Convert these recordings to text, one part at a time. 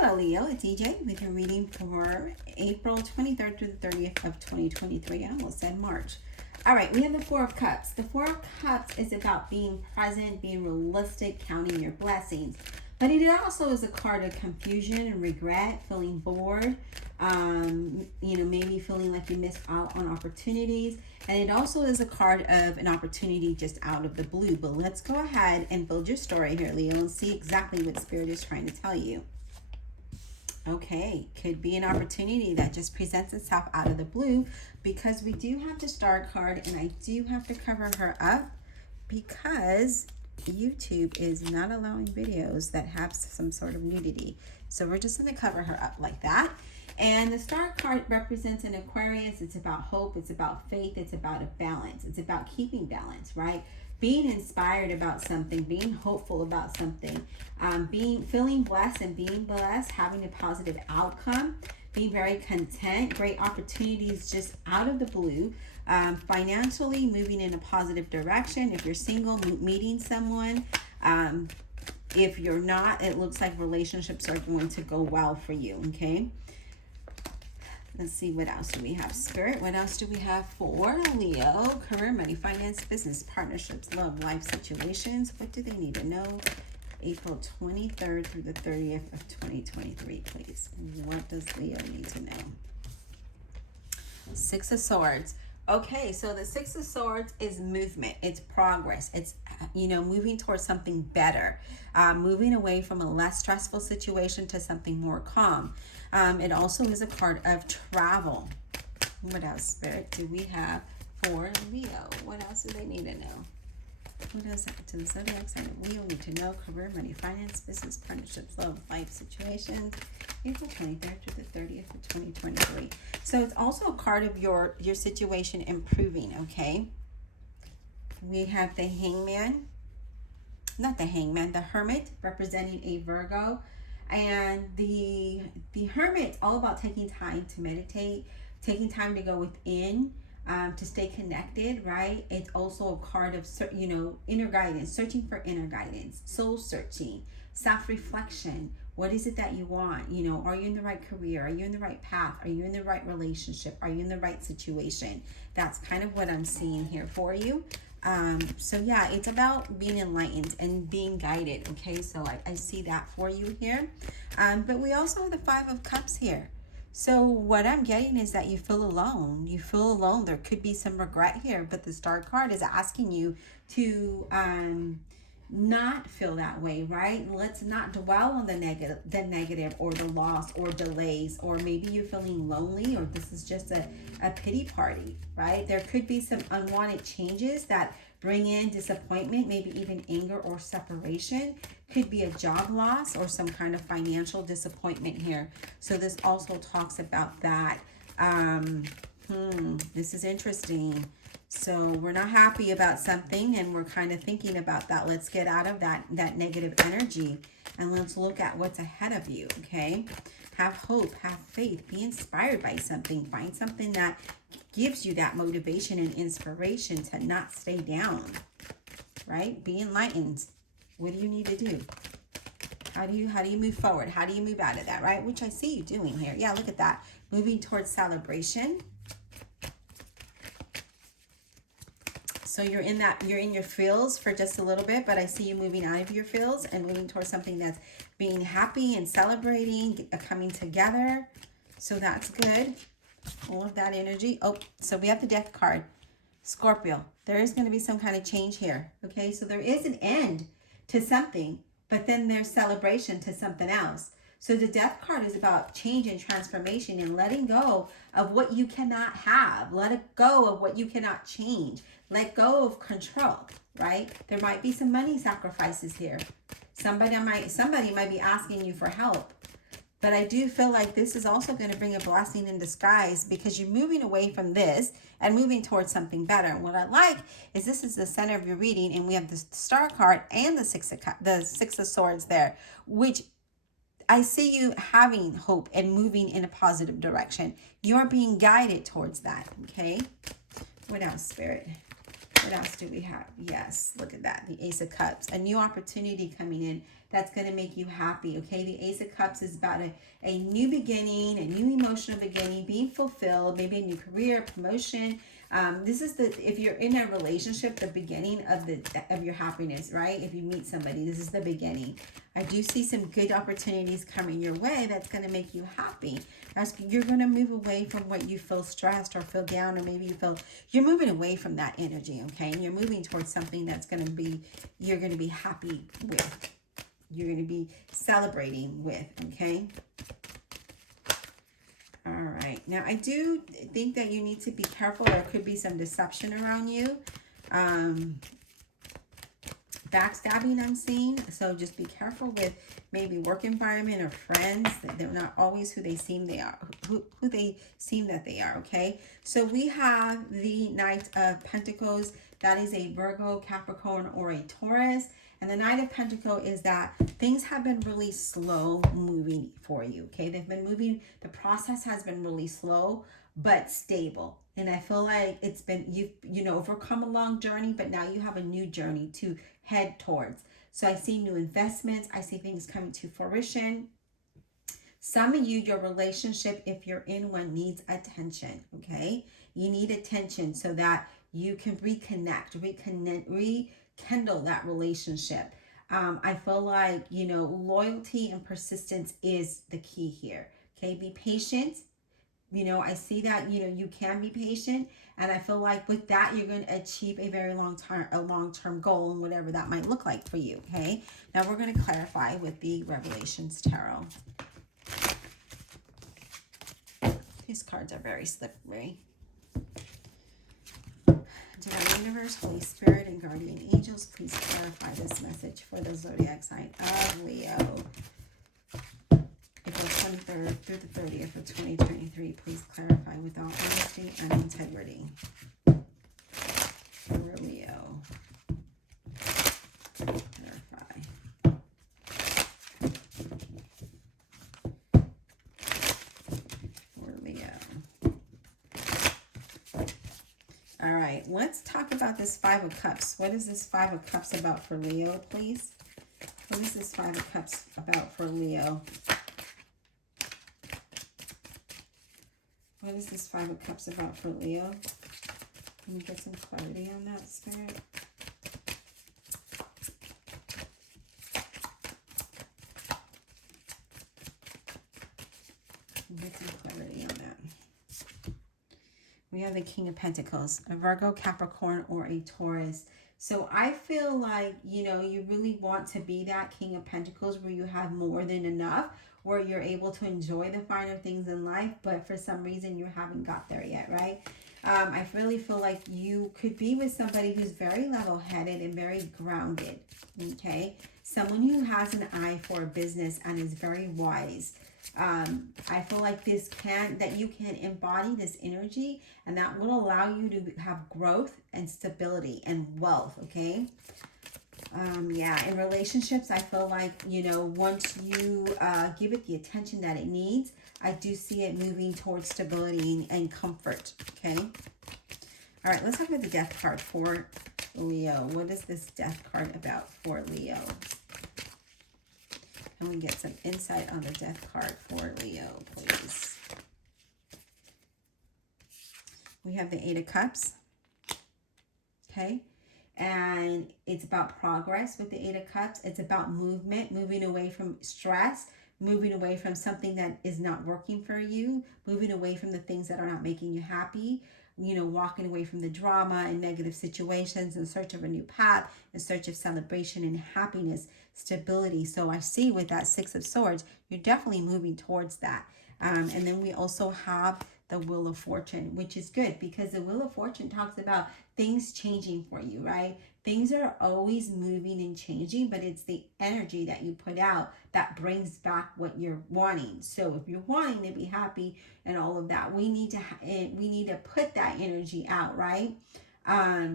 Hello Leo, it's EJ with your reading for April 23rd through the 30th of 2023. I almost said March. All right, we have the Four of Cups. The Four of Cups is about being present, being realistic, counting your blessings. But it also is a card of confusion and regret, feeling bored, maybe feeling like you missed out on opportunities. And it also is a card of an opportunity just out of the blue. But let's go ahead and build your story here, Leo, and see exactly what Spirit is trying to tell you. Okay, could be an opportunity that just presents itself out of the blue, because we do have the Star card, and I do have to cover her up because YouTube is not allowing videos that have some sort of nudity. So we're just going to cover her up like that. And the Star card represents an Aquarius. It's about hope. It's about faith. It's about a balance. It's about keeping balance, right? Being inspired about something, being hopeful about something, feeling blessed and being blessed, having a positive outcome, being very content, great opportunities just out of the blue, financially moving in a positive direction. If you're single, meeting someone. If you're not, it looks like relationships are going to go well for you, okay? Let's see, what else do we have, Spirit? What else do we have for Leo? Career, money, finance, business, partnerships, love, life situations. What do they need to know? April 23rd through the 30th of 2023, please. What does Leo need to know? Six of Swords. Okay, so the Six of Swords is movement. It's progress. It's, moving towards something better. Moving away from a less stressful situation to something more calm. It also is a card of travel. What else, Spirit, do we have for Leo? What else do they need to know? What else to the zodiac sign Leo need to know? Career, money, finance, business, partnerships, love, life situations. April 23rd through the 30th of 2023. So it's also a card of your situation improving, okay? We have the Hangman. Not the Hangman, the Hermit, representing a Virgo. And the Hermit, all about taking time to meditate, taking time to go within, to stay connected, right? It's also a card of, inner guidance, searching for inner guidance, soul searching, self-reflection. What is it that you want? Are you in the right career? Are you in the right path? Are you in the right relationship? Are you in the right situation? That's kind of what I'm seeing here for you. So yeah, it's about being enlightened and being guided. Okay, so I see that for you here. But we also have the Five of Cups here. So what I'm getting is that you feel alone. You feel alone. There could be some regret here, but the Star card is asking you to not feel that way, right? Let's not dwell on the negative or the loss or delays, or maybe you're feeling lonely, or this is just a pity party, right? There could be some unwanted changes that bring in disappointment, maybe even anger or separation. Could be a job loss or some kind of financial disappointment here. So this also talks about that. This is interesting. So we're not happy about something, and we're kind of thinking about that. Let's get out of that negative energy, and let's look at what's ahead of you, okay? Have hope, have faith, be inspired by something. Find something that gives you that motivation and inspiration to not stay down, right? Be enlightened. What do you need to do? How do you move forward? How do you move out of that, right? Which I see you doing here. Yeah, look at that. Moving towards celebration. So you're in your feels for just a little bit, but I see you moving out of your feels and moving towards something that's being happy and celebrating, coming together. So that's good. All of that energy. Oh, so we have the Death card. Scorpio. There is going to be some kind of change here. Okay, so there is an end to something, but then there's celebration to something else. So the Death card is about change and transformation and letting go of what you cannot have. Let it go of what you cannot change. Let go of control, right? There might be some money sacrifices here. Somebody might be asking you for help. But I do feel like this is also going to bring a blessing in disguise, because you're moving away from this and moving towards something better. And what I like is this is the center of your reading, and we have the Star card and the Six of Swords there, which I see you having hope and moving in a positive direction. You're being guided towards that, okay? What else, Spirit? What else do we have? Yes, look at that. The Ace of Cups. A new opportunity coming in. that's going to make you happy. Okay, the Ace of Cups is about a new beginning, a new emotional beginning, being fulfilled, maybe a new career, promotion. This is if you're in a relationship, the beginning of your happiness, right? If you meet somebody, this is the beginning. I do see some good opportunities coming your way that's going to make you happy. You're going to move away from what you feel stressed or feel down, or maybe you're moving away from that energy, okay? And you're moving towards something that's going to be, you're going to be happy with. You're going to be celebrating with, okay? All right. Now, I do think that you need to be careful. There could be some deception around you. Backstabbing, I'm seeing. So just be careful with maybe work environment or friends. They're not always who they seem they are, who they seem that they are, okay? So we have the Knight of Pentacles. That is a Virgo, Capricorn, or a Taurus. And the Knight of Pentacles is that things have been really slow moving for you, okay? They've been moving, the process has been really slow, but stable. And I feel like it's been, you've overcome a long journey, but now you have a new journey to head towards. So I see new investments. I see things coming to fruition. Some of you, your relationship, if you're in one, needs attention, okay? You need attention so that you can rekindle that relationship. I feel like, loyalty and persistence is the key here, okay? Be patient. I see that, you can be patient. And I feel like with that, you're going to achieve a very long-term goal, and whatever that might look like for you, okay? Now we're going to clarify with the Revelations Tarot. These cards are very slippery. Divine Universe, Holy Spirit, and Guardian Angels, please clarify this message for the zodiac sign of Leo. April 23rd through the 30th of 2023, please clarify without honesty and integrity. For Leo. Clarify. For Leo. All right, let's talk about this Five of Cups. What is this Five of Cups about for Leo, please? What is this Five of Cups about for Leo? What is this Five of Cups about for Leo? Can you get some clarity on that, Spirit? Get some clarity on that. We have the King of Pentacles, a Virgo, Capricorn, or a Taurus. So I feel like, you really want to be that King of Pentacles where you have more than enough, where you're able to enjoy the finer things in life, but for some reason you haven't got there yet, right? I really feel like you could be with somebody who's very level-headed and very grounded, okay? Someone who has an eye for business and is very wise. I feel like that you can embody this energy, and that will allow you to have growth and stability and wealth, okay? In relationships, I feel like, once you give it the attention that it needs, I do see it moving towards stability and comfort, okay? All right, let's talk about the Death card for Leo. What is this Death card about for Leo? Can we get some insight on the Death card for Leo, please? We have the Eight of Cups, okay? And it's about progress with the Eight of Cups. It's about movement, moving away from stress, moving away from something that is not working for you, moving away from the things that are not making you happy, walking away from the drama and negative situations in search of a new path, in search of celebration and happiness, stability. So I see with that Six of Swords, you're definitely moving towards that. And then we also have the Wheel of Fortune, which is good because the Wheel of Fortune talks about things changing for you, right? Things are always moving and changing, but it's the energy that you put out that brings back what you're wanting. So if you're wanting to be happy and all of that, we need to put that energy out, right?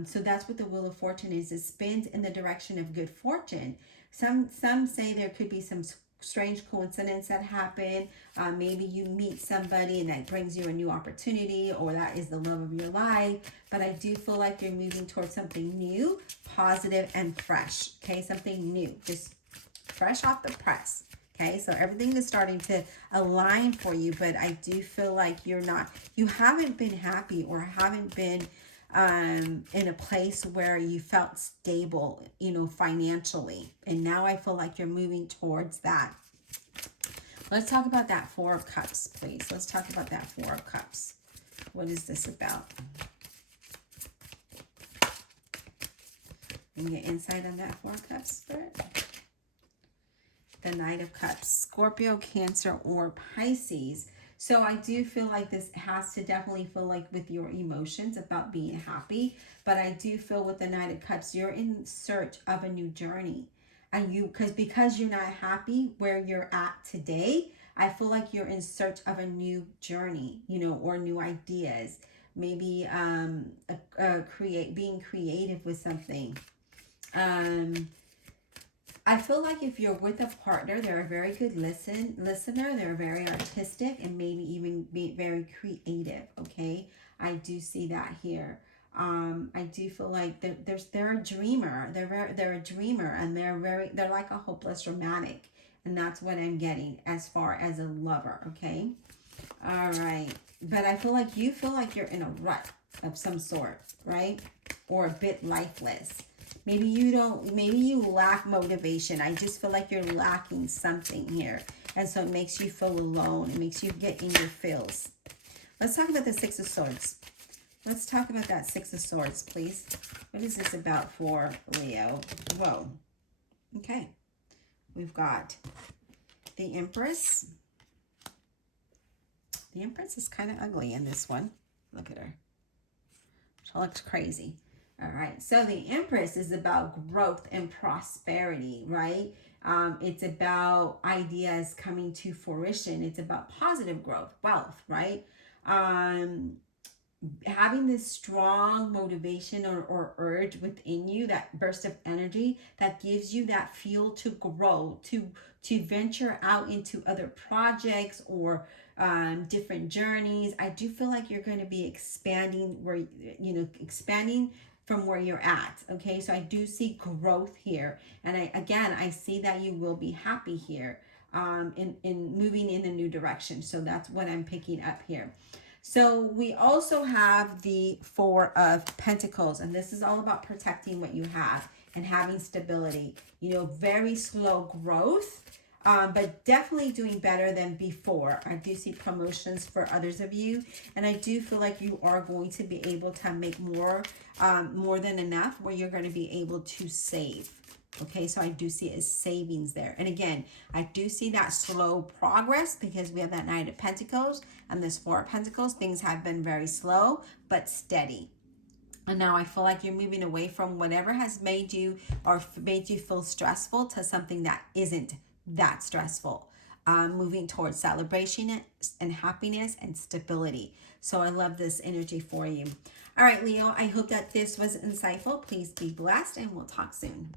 So that's what the Wheel of Fortune is. It spins in the direction of good fortune. Some say there could be some strange coincidence that happen. Maybe you meet somebody and that brings you a new opportunity, or that is the love of your life. But I do feel like you're moving towards something new, positive, and fresh. Okay, something new. Just fresh off the press. Okay, so everything is starting to align for you, but I do feel like you haven't been happy or haven't been in a place where you felt stable, financially. And now I feel like you're moving towards that. Let's talk about that Four of Cups, please. Let's talk about that Four of Cups. What is this about? Can you get insight on that Four of Cups, Spirit? The Knight of Cups, Scorpio, Cancer, or Pisces. So I do feel like this has to definitely feel like with your emotions about being happy. But I do feel with the Knight of Cups, you're in search of a new journey. And because you're not happy where you're at today, I feel like you're in search of a new journey, or new ideas. Maybe being creative with something. I feel like if you're with a partner, they're a very good listener. They're very artistic and maybe even be very creative. Okay, I do see that here. I do feel like they're a dreamer. They're a dreamer, and they're like a hopeless romantic, and that's what I'm getting as far as a lover. Okay, all right. But I feel like you're in a rut of some sort, right? Or a bit lifeless. Maybe you lack motivation. I just feel like you're lacking something here. And so it makes you feel alone. It makes you get in your feels. Let's talk about the Six of Swords. Let's talk about that Six of Swords, please. What is this about for Leo? Whoa. Okay. We've got the Empress. The Empress is kind of ugly in this one. Look at her. She looks crazy. All right, so the Empress is about growth and prosperity, right? It's about ideas coming to fruition. It's about positive growth, wealth, right? Having this strong motivation or urge within you, that burst of energy that gives you that fuel to grow, to venture out into other projects or different journeys. I do feel like you're going to be expanding expanding from where you're at. Okay, so I do see growth here, and I see that you will be happy here in moving in a new direction. So that's what I'm picking up here. So we also have the Four of Pentacles, and this is all about protecting what you have and having stability. Very slow growth, but definitely doing better than before. I do see promotions for others of you, and I do feel like you are going to be able to make more than enough where you're going to be able to save. Okay, so I do see it as savings there. And again, I do see that slow progress because we have that Knight of Pentacles and this Four of Pentacles. Things have been very slow, but steady. And now I feel like you're moving away from whatever has made you feel stressful to something that isn't that stressful. Moving towards celebration and happiness and stability. So I love this energy for you. All right, Leo, I hope that this was insightful. Please be blessed, and we'll talk soon.